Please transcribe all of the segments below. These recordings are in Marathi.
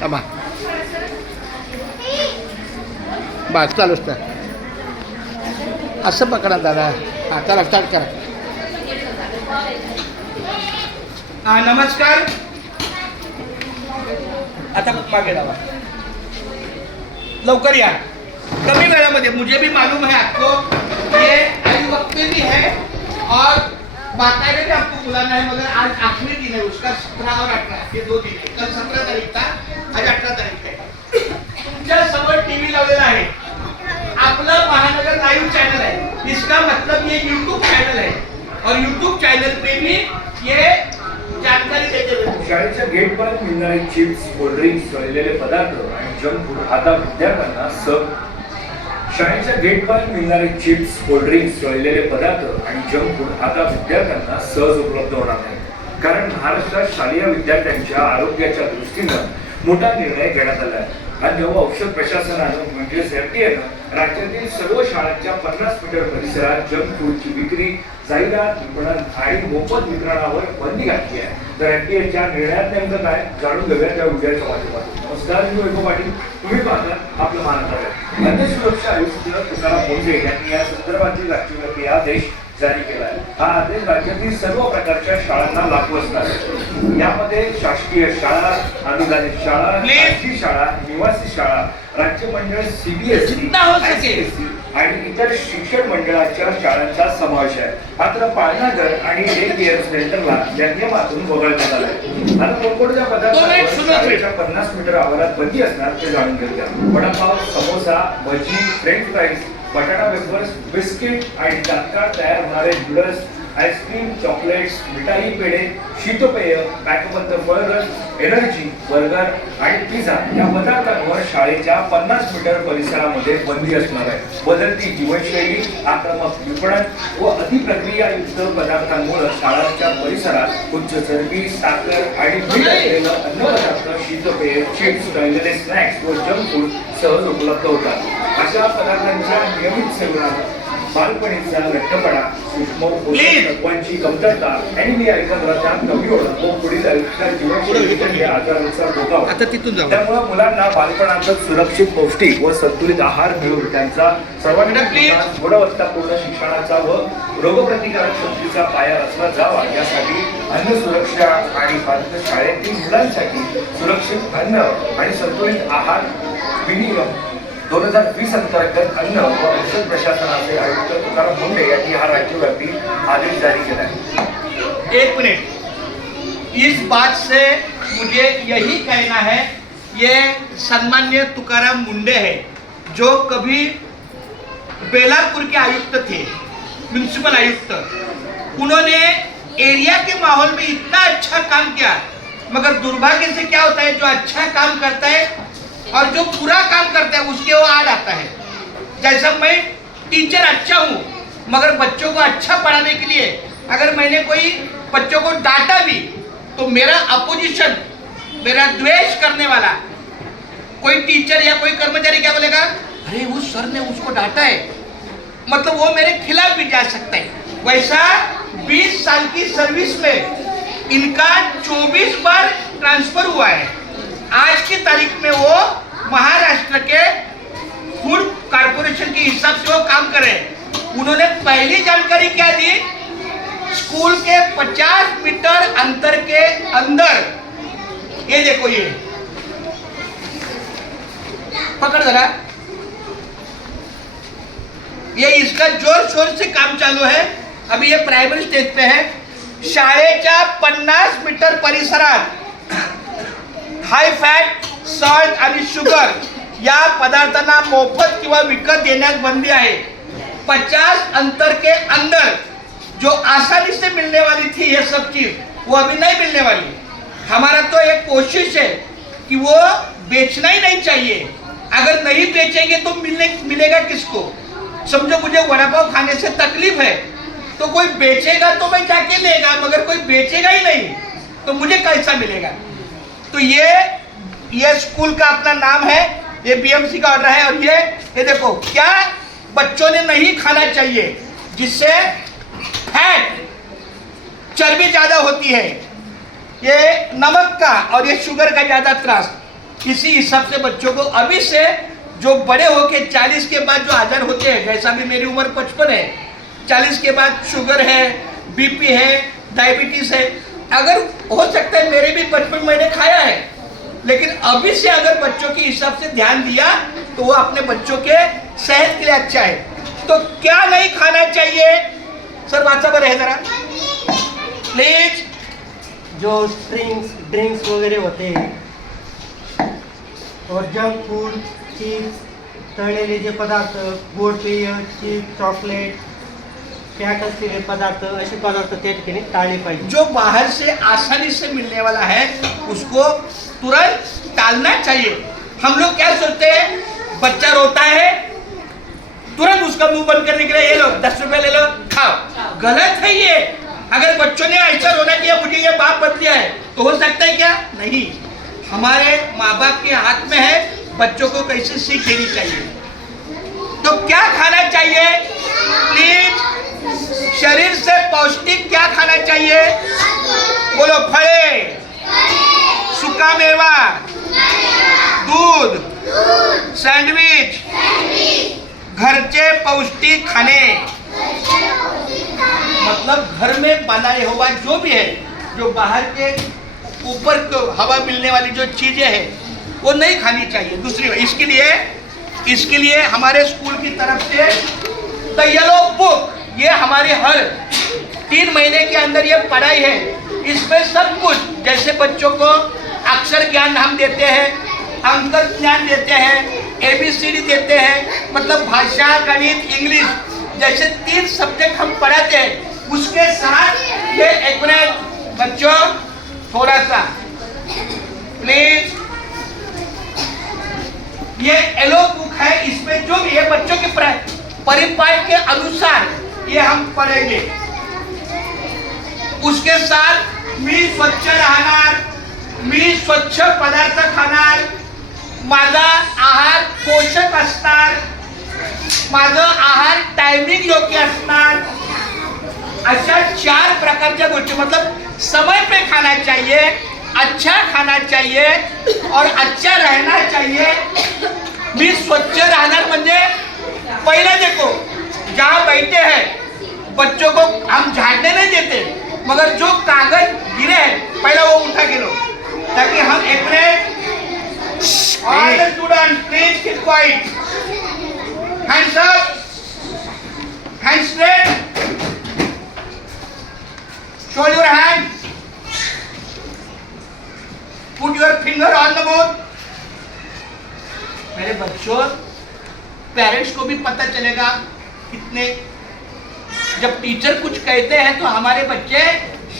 थांबा. बस चालूच तर असं पकडा दादा. हां चला स्टार्ट करा. नमस्कार. आता मागे डावा. लवकर या. कमी वेळामध्ये. मुझे भी मालूम है आपको ये आई वक्त पे भी है और बाकायदे भी आपको बुलाना है, मगर आज आखिरी दिन है उसका. 17 और 18 ये 2 दिन है. कल 17 तारीख था, आज 18 तारीख है. तुमच्या समोर टीव्ही लावलेला आहे. आपलं महानगर लाइव चैनल है. इसका मतलब ये यूट्यूब चैनल है और यूट्यूब चैनल पे भी ये जानकारी देते हुए शाळेच्या गेटवर मिळणारे चिप्स, कोल्ड्रिंक्स, तळलेले पदार्थ आणि जंक फूड आता विद्यार्थ्यांना शाळेच्या गेटवर मिळणारे चिप्स, कोल्ड्रिंक्स, तळलेले पदार्थ आणि जंक फूड आता विद्यार्थ्यांना सहज उपलब्ध होणार नाही. कारण महाराष्ट्रात शालेय विद्यार्थ्यांच्या आरोग्याच्या दृष्टीनं मोठा निर्णय घेण्यात आला आहे. आणि औषध प्रशासनानं म्हणजेच एफडीएनं राज्यातील सर्व शाळांच्या 50 मीटर परिसरात जंक फूडची विक्री, जाहिरात, विपणन आणि मोफत वितरणावर बंदी घातली आहे. तर एफडीएच्या निर्णयात नेमकं काय जाणून घेऊया त्या व्हिडिओच्या माध्यमातून. नमस्कार, मी वैभव पाटील. तुम्ही पाहता आपलं महानगर. अन्न सुरक्षा आयुक्त तुकाराम मुंढे यांनी या संदर्भातील राज्यव्यापी आदेश जारी केला आहे. हा आदेश राज्यातील सर्व प्रकारच्या शाळांना लागू असणार आहे. यामध्ये शासकीय शाळा, अनुदानित शाळा, खाजगी शाळा, निवासी शाळा, राज्य मंडळ, सीबीएसई, आयसीएसई आणि इतर शिक्षण मंडळाच्या शाळांचा समावेश आहे. मात्र पाळणाघर आणि डे केअर सेंटरला या नियमातून वगळण्यात आलं आहे. आता कोणकोणत्या पदार्थांवर 50 मीटर आवारात बंदी असणार ते जाणून घेऊया. वडापाव, समोसा, भजी, फ्रेंच फ्राईज, बटाटा वेफर्स, बिस्किट आणि तात्काळ तयार होणारे नूडल्स, आईस्क्रीम, चॉकलेट्स, मिठाई, पेढे, शीतपेय, पॅकबद्ध फळरस, एनर्जी, बर्गर आणि पिझ्झा या पदार्थांवर शाळेच्या 50 मीटर परिसरामध्ये बंदी असणार आहे. बदलती जीवनशैली, आक्रमक विपणन व अतिप्रक्रियायुक्त पदार्थांमुळे शाळांच्या परिसरात उच्च चरबी, साखर आणि मीठ असलेलं अन्नपदार्थ, शीतपेय, चिप्स, तळलेले स्नॅक्स व जंक फूड सहज उपलब्ध होतात. अशा पदार्थांच्या नियमित सेवनानं बालपणीचा लठ्ठपणा, सूक्ष्म तत्वांची कमतरता, ॲनिमिया एकाग्रता कमी होणं व पुढील आयुष्यात जीवनशैलीच्या आजारांचा धोका होतो. त्यामुळे मुलांना बालपणातच सुरक्षित, पौष्टिक व संतुलित आहार मिळून त्यांचा सर्वांगीण गुणवत्तापूर्ण शिक्षणाचा व रोगप्रतिकारक शक्तीचा पाया रचला जावा यासाठी अन्न सुरक्षा आणि भारत शाळेतील मुलांसाठी सुरक्षित अन्न आणि संतुलित आहार विनियम 2020 अंतर्गत अन्न व औषध प्रशासनाचे आयुक्त तुकाराम मुंढे यांनी हा राज्यव्यापी आदेश जारी केला है. 1 मिनट. इस बात से मुझे यही कहना है, ये सम्मान्य तुकाराम मुंडे है जो कभी बेलापुर के आयुक्त थे, म्युनिसिपल आयुक्त. उन्होंने एरिया के माहौल में इतना अच्छा काम किया, मगर दुर्भाग्य से क्या होता है, जो अच्छा काम करता है और जो पूरा काम करता है उसके वो आड़ आता है. जैसा मैं टीचर अच्छा हूँ, मगर बच्चों को अच्छा पढ़ाने के लिए अगर मैंने कोई बच्चों को डांटा भी तो मेरा अपोजिशन, मेरा द्वेष करने वाला कोई टीचर या कोई कर्मचारी क्या बोलेगा, अरे उस सर ने उसको डांटा है, मतलब वो मेरे खिलाफ भी जा सकता है. वैसा 20 साल की सर्विस में इनका 24 बार ट्रांसफर हुआ है. आज की तारीख में वो महाराष्ट्र के फूड कॉर्पोरेशन के हिसाब से वो काम कर रहे हैं. उन्होंने पहली जानकारी क्या दी, स्कूल के 50 मीटर अंतर के अंदर, ये देखो, ये पकड़ जरा, ये इसका जोर शोर से काम चालू है. अभी ये प्राइमरी स्टेज पे है. शाळेच्या 50 मीटर परिसरात हाय फॅट, सॉल्ट आणि शुगर या पदार्थांना मोफत किंवा विकत देण्यास बंदी आहे. 50 अंतर के अंदर जो आसानी से मिलने वाली थी ये सब चीज, वो अभी नहीं मिलने वाली. हमारा तो एक कोशिश है कि वो बेचना ही नहीं चाहिए. अगर नहीं बेचेंगे तो मिलेगा किसको. समझो मुझे वड़ा पाव खाने से तकलीफ है, तो कोई बेचेगा तो मैं जाके लेगा, मगर कोई बेचेगा ही नहीं तो मुझे कैसा मिलेगा. तो ये स्कूल का अपना नाम है, ये बीएमसी का ऑर्डर है. और ये देखो क्या बच्चों ने नहीं खाना चाहिए, जिससे फैट, चर्बी ज्यादा होती है, ये नमक का और ये शुगर का ज्यादा त्रास. इसी हिसाब से बच्चों को अभी से जो बड़े होके 40 के बाद जो आजार होते हैं, जैसा भी मेरी उम्र 55 है, 40 के बाद शुगर है, बीपी है, डायबिटीज है, अगर हो सकता है मेरे भी 55 महीने खाया है, लेकिन अभी से अगर बच्चों के हिसाब से ध्यान दिया तो वो अपने बच्चों के सेहत के लिए अच्छा है। तो क्या नहीं खाना चाहिए सर? वाचा बरं है जरा प्लीज। जो ड्रिंक्स वगैरह होते हैं और जंक फूड, चिप्स, तळलेले जे पदार्थ, गोड पेय, चिप्स, चॉकलेट, फॅट असलेले पदार्थ, असे पदार्थ त्या ठिकाणी टाळले पाहिजे। जो बाहर से आसानी से मिलने वाला है उसको तुरंत टालना चाहिए। हम लोग क्या सोचते हैं, बच्चा रोता है तुरंत उसका मुंह बंद करने के लिए ये लो 10 रुपए ले लो खाओ। गलत है ये। अगर बच्चों ने ऐसा रोना किया मुझे ये बाप बन दिया है तो हो सकता है क्या? नहीं। हमारे माँ बाप के हाथ में है बच्चों को कैसे सीख देनी चाहिए। तो क्या खाना चाहिए प्लीज? शरीर से पौष्टिक क्या खाना चाहिए? बोलो। फले, सूखा मेवा, दूध, सैंडविच, घरचे पौष्टिक खाने, मतलब घर में बनाए हुआ जो भी है, जो बाहर के ऊपर को हवा मिलने वाली जो चीजें हैं वो नहीं खानी चाहिए। दूसरी इसके लिए हमारे स्कूल की तरफ से द येलो बुक, ये हमारे हर 3 महीने के अंदर ये पढ़ाई है। इसमें सब कुछ, जैसे बच्चों को अक्षर ज्ञान हम देते हैं, अंक ज्ञान देते हैं, ABCD देते हैं, मतलब भाषा, गणित, इंग्लिश जैसे 3 सब्जेक्ट हम पढ़ाते हैं। उसके साथ ये एक मिनट बच्चों, थोड़ा सा प्लीज, ये येलो बुक है, इसमें जो भी है बच्चों के परिपाठ के अनुसार ये हम पढ़ेंगे। उसके साथ मी स्वच्छ राहणार, मी स्वच्छ पदार्थ खाणार, माझा आहार पोषक असणार, माझं आहार टायमिंग योग्य असणार, अशा 4 प्रकारच्या गोष्टी, मतलब समय पे खाना चाहिए, अच्छा खाना चाहिए और अच्छा रहना चाहिए। मी स्वच्छ राहणार म्हणजे पहले देखो जहाँ बैठे हैं बच्चों को हम झाड़ने नहीं देते, मगर जो कागज गिरे हैं पहला वो उठा के लो, ताकि हम एक minute. All the students, please keep quiet. Hands up, hands straight. Show your hand. Put your finger on the mouth. मेरे बच्चों, पेरेंट्स को भी पता चलेगा कितने, जब टीचर कुछ कहते हैं तो हमारे बच्चे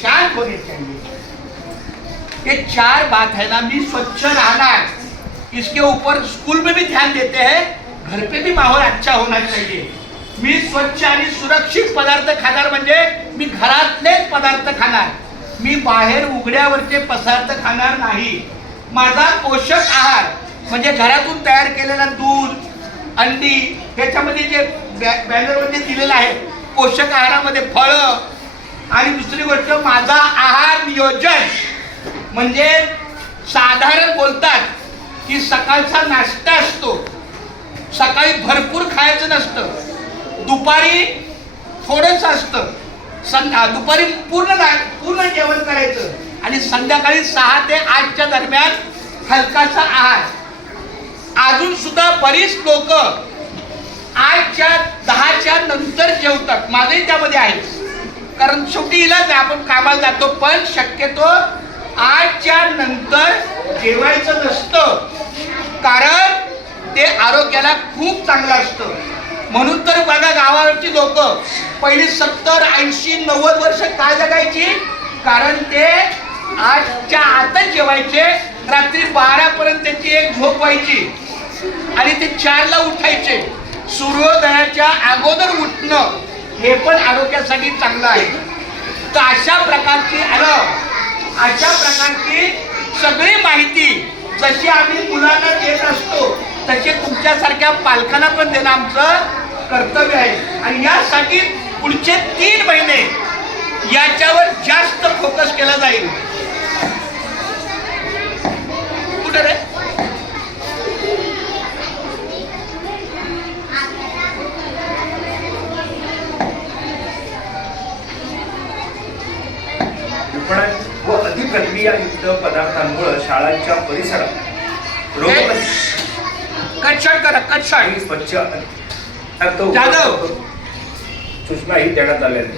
शांत होने चाहिए। ये 4 बात है ना, भी स्वच्छ रहना है, इसके ऊपर स्कूल में भी ध्यान देते हैं, घर पे भी माहौल अच्छा होना चाहिए। मी स्वच्छ आणि सुरक्षित पदार्थ खाणार म्हणजे मी घरातले पदार्थ खाणार, मी बाहेर उघड्यावरचे पदार्थ खाणार नाही। माझा पोषक आहार म्हणजे घरातून तयार केलेला दूध, अंडी, ह्याच्यामध्ये जे बॅनरमध्ये दिलेलं आहे पोषक आहारामध्ये फळं, आणि दुसरी गोष्ट माझा आहार नियोजन म्हणजे साधारण बोलतात की सकाळचा नाश्ता असतो, सकाळी भरपूर खायचं नसतं, दुपारी थोडंसं असतं, दुपारी पूर्ण जेवण करायचं आणि संध्याकाळी 6 ते 8च्या दरम्यान हलकासा आहार। अजून सुद्धा बरीच लोक 8च्या 10च्या नंतर जेवतात, माझंही त्यामध्ये आहे, कारण शेवटी इलाज आहे, आपण कामाला जातो, पण शक्यतो 8च्या नंतर जेवायचं नसतं, कारण ते आरोग्याला खूप चांगलं असतं। म्हणून तर बघा गावावरची लोक पहिली 70, 80, 90 वर्ष का जगायची, कारण ते 8च्या आतच जेवायचे, रात्री 12 पर्यंत त्यांची एक झोप व्हायची आणि ते 4ला उठायचे। सूर्योदयाच्या अगोदर उठणं हे पण आरोग्यासाठी चांगलं आहे। तर अशा प्रकारची सगळी माहिती जशी आम्ही मुलांना देत असतो तसे तुमच्यासारख्या पालकांना पण देणं आमचं कर्तव्य आहे। आणि यासाठी पुढचे 3 महिने याच्यावर जास्त फोकस केला जाईल। कुठे रे शिंपडण व अतिप्रक्रियायुक्त पदार्थांमुळे शाळांच्या परिसरात रोग कटशॉट करा कटशॉट. आणि स्वच्छ जाधव. सूचनाही देण्यात आल्या आहेत.